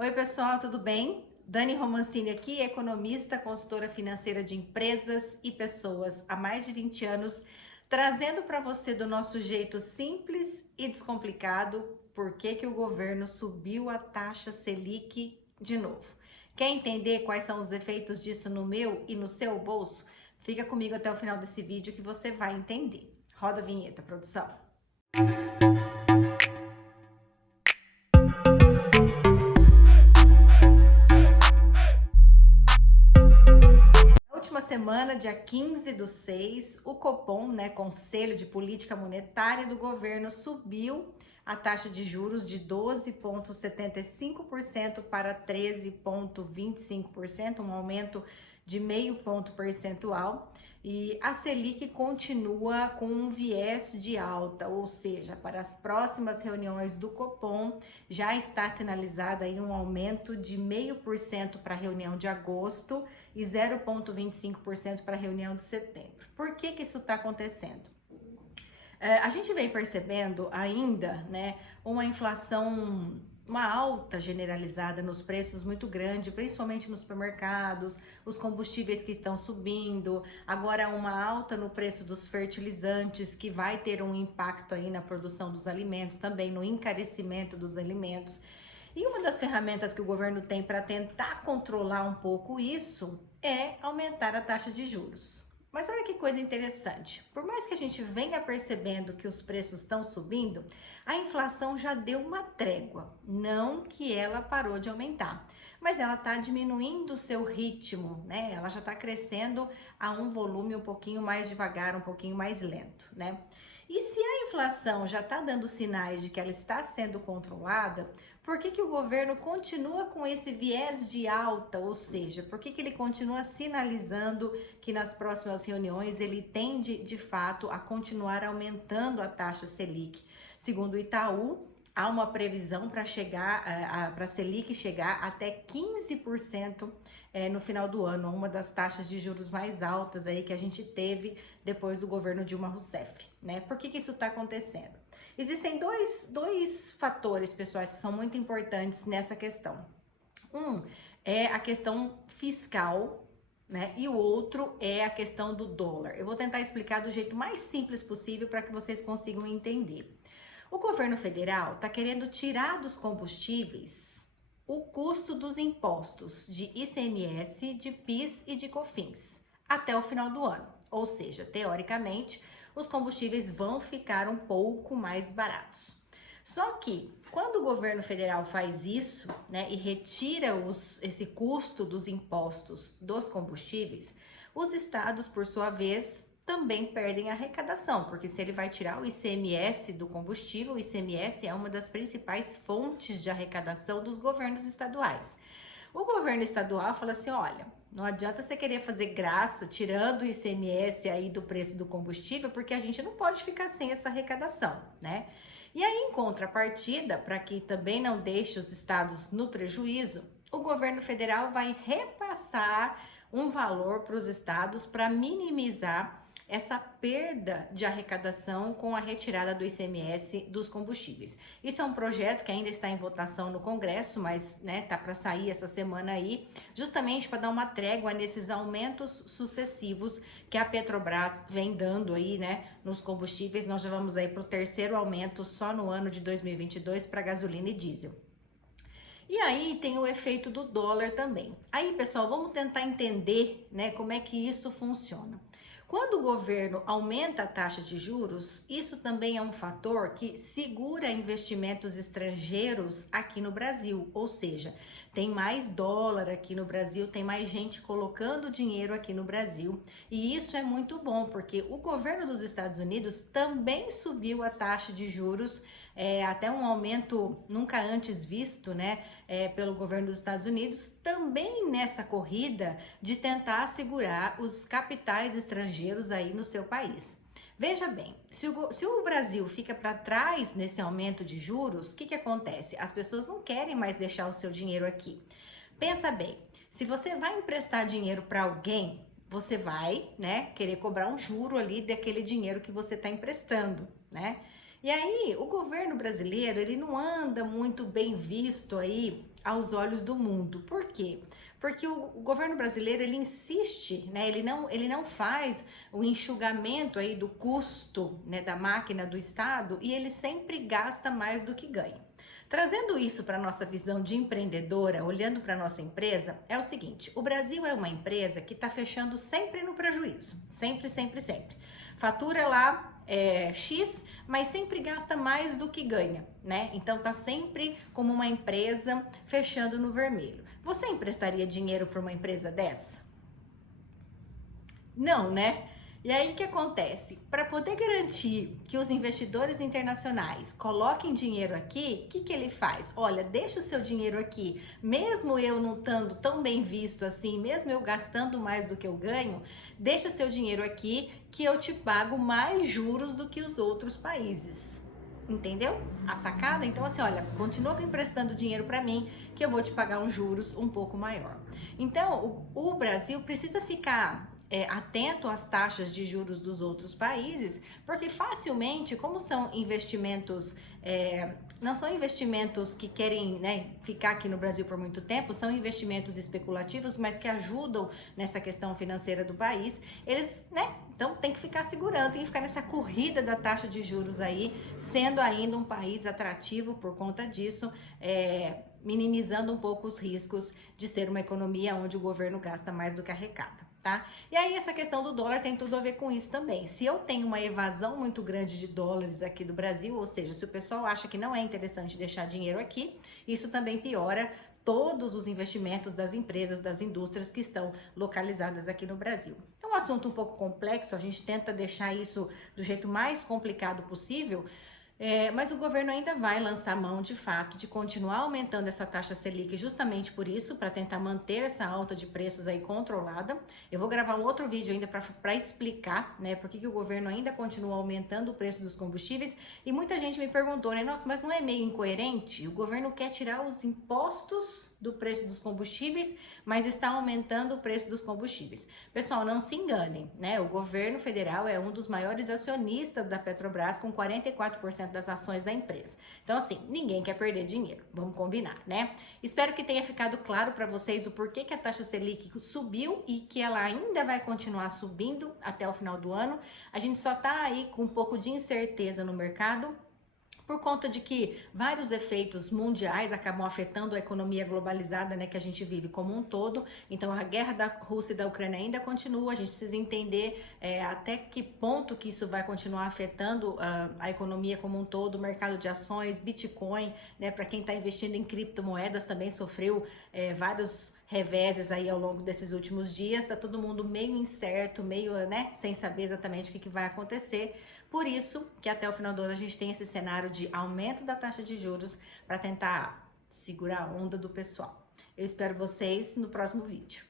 Oi, pessoal, tudo bem? Dani Romancini aqui, economista, consultora financeira de empresas e pessoas há mais de 20 anos, trazendo para você do nosso jeito simples e descomplicado por que o governo subiu a taxa Selic de novo. Quer entender quais são os efeitos disso no meu e no seu bolso? Fica comigo até o final desse vídeo que você vai entender. Roda a vinheta, produção. Na última semana, dia 15/6, o Copom, Conselho de Política Monetária do Governo, subiu a taxa de juros de 12,75% para 13,25%, um aumento de meio ponto percentual. E a Selic continua com um viés de alta, ou seja, para as próximas reuniões do Copom já está sinalizada aí um aumento de 0,5% para a reunião de agosto e 0,25% para a reunião de setembro. Por que isso está acontecendo? A gente vem percebendo ainda, uma inflação, uma alta generalizada nos preços muito grande, principalmente nos supermercados, os combustíveis que estão subindo, agora uma alta no preço dos fertilizantes, que vai ter um impacto aí na produção dos alimentos, também no encarecimento dos alimentos. E uma das ferramentas que o governo tem para tentar controlar um pouco isso é aumentar a taxa de juros. Mas olha que coisa interessante, por mais que a gente venha percebendo que os preços estão subindo, a inflação já deu uma trégua, não que ela parou de aumentar, mas ela está diminuindo o seu ritmo, Ela já está crescendo a um volume um pouquinho mais devagar, um pouquinho mais lento, E se a inflação já está dando sinais de que ela está sendo controlada, por que o governo continua com esse viés de alta? Ou seja, por que ele continua sinalizando que nas próximas reuniões ele tende, de fato, a continuar aumentando a taxa Selic? Segundo o Itaú, há uma previsão para a Selic chegar até 15% no final do ano, uma das taxas de juros mais altas aí que a gente teve depois do governo Dilma Rousseff, Por que isso está acontecendo? Existem dois fatores, pessoais, que são muito importantes nessa questão. Um é a questão fiscal, E o outro é a questão do dólar. Eu vou tentar explicar do jeito mais simples possível para que vocês consigam entender. O governo federal está querendo tirar dos combustíveis o custo dos impostos de ICMS, de PIS e de COFINS até o final do ano. Ou seja, teoricamente, os combustíveis vão ficar um pouco mais baratos. Só que, quando o governo federal faz isso, e retira esse custo dos impostos dos combustíveis, os estados, por sua vez, também perdem a arrecadação, porque se ele vai tirar o ICMS do combustível, o ICMS é uma das principais fontes de arrecadação dos governos estaduais. O governo estadual fala assim, olha, não adianta você querer fazer graça tirando o ICMS aí do preço do combustível, porque a gente não pode ficar sem essa arrecadação, E aí, em contrapartida, para que também não deixe os estados no prejuízo, o governo federal vai repassar um valor para os estados para minimizar essa perda de arrecadação com a retirada do ICMS dos combustíveis. Isso é um projeto que ainda está em votação no Congresso, mas tá para sair essa semana aí, justamente para dar uma trégua nesses aumentos sucessivos que a Petrobras vem dando aí, nos combustíveis. Nós já vamos aí para o terceiro aumento só no ano de 2022 para gasolina e diesel. E aí tem o efeito do dólar também. Aí, pessoal, vamos tentar entender, como é que isso funciona. Quando o governo aumenta a taxa de juros, isso também é um fator que segura investimentos estrangeiros aqui no Brasil, ou seja, tem mais dólar aqui no Brasil, tem mais gente colocando dinheiro aqui no Brasil, e isso é muito bom, porque o governo dos Estados Unidos também subiu a taxa de juros, até um aumento nunca antes visto, pelo governo dos Estados Unidos, também nessa corrida de tentar segurar os capitais estrangeiros aí no seu país. Veja bem, se o Brasil fica para trás nesse aumento de juros, o que acontece? As pessoas não querem mais deixar o seu dinheiro aqui. Pensa bem, se você vai emprestar dinheiro para alguém, você vai, querer cobrar um juro ali daquele dinheiro que você está emprestando, E aí, o governo brasileiro, ele não anda muito bem visto aí aos olhos do mundo. Por quê? Porque o governo brasileiro, ele insiste, né? Ele não faz o enxugamento aí do custo, né, da máquina do Estado, e ele sempre gasta mais do que ganha. Trazendo isso para a nossa visão de empreendedora, olhando para a nossa empresa, é o seguinte: o Brasil é uma empresa que está fechando sempre no prejuízo. Sempre, sempre, sempre. Fatura lá X, mas sempre gasta mais do que ganha, né? Então tá sempre como uma empresa fechando no vermelho. Você emprestaria dinheiro para uma empresa dessa? Não, né? E aí o que acontece? Para poder garantir que os investidores internacionais coloquem dinheiro aqui, o que ele faz? Olha, deixa o seu dinheiro aqui, mesmo eu não estando tão bem visto assim, mesmo eu gastando mais do que eu ganho, deixa seu dinheiro aqui que eu te pago mais juros do que os outros países. Entendeu? A sacada? Então, assim, olha, continua emprestando dinheiro para mim, que eu vou te pagar uns juros um pouco maior. Então, o Brasil precisa ficar atento às taxas de juros dos outros países, porque facilmente, como são investimentos, não são investimentos que querem, né, ficar aqui no Brasil por muito tempo, são investimentos especulativos, mas que ajudam nessa questão financeira do país, eles, né, então tem que ficar segurando, tem que ficar nessa corrida da taxa de juros aí, sendo ainda um país atrativo por conta disso, minimizando um pouco os riscos de ser uma economia onde o governo gasta mais do que arrecada. Tá? E aí essa questão do dólar tem tudo a ver com isso também. Se eu tenho uma evasão muito grande de dólares aqui do Brasil, ou seja, se o pessoal acha que não é interessante deixar dinheiro aqui, isso também piora todos os investimentos das empresas, das indústrias que estão localizadas aqui no Brasil. É um assunto um pouco complexo, a gente tenta deixar isso do jeito mais complicado possível, mas o governo ainda vai lançar mão, de fato, de continuar aumentando essa taxa Selic justamente por isso, para tentar manter essa alta de preços aí controlada. Eu vou gravar um outro vídeo ainda para explicar, né, por que o governo ainda continua aumentando o preço dos combustíveis. E muita gente me perguntou, né, nossa, mas não é meio incoerente? O governo quer tirar os impostos do preço dos combustíveis, mas está aumentando o preço dos combustíveis. Pessoal, não se enganem, né? O governo federal é um dos maiores acionistas da Petrobras, com 44% das ações da empresa. Então, assim, ninguém quer perder dinheiro, vamos combinar, né? Espero que tenha ficado claro para vocês o porquê que a taxa Selic subiu e que ela ainda vai continuar subindo até o final do ano. A gente só tá aí com um pouco de incerteza no mercado, por conta de que vários efeitos mundiais acabam afetando a economia globalizada, né, que a gente vive como um todo. Então, a guerra da Rússia e da Ucrânia ainda continua, a gente precisa entender até que ponto que isso vai continuar afetando a economia como um todo, o mercado de ações, Bitcoin, né, para quem está investindo em criptomoedas também sofreu vários reveses aí ao longo desses últimos dias, tá todo mundo meio incerto, meio, né, sem saber exatamente o que vai acontecer. Por isso que até o final do ano a gente tem esse cenário de aumento da taxa de juros para tentar segurar a onda do pessoal. Eu espero vocês no próximo vídeo.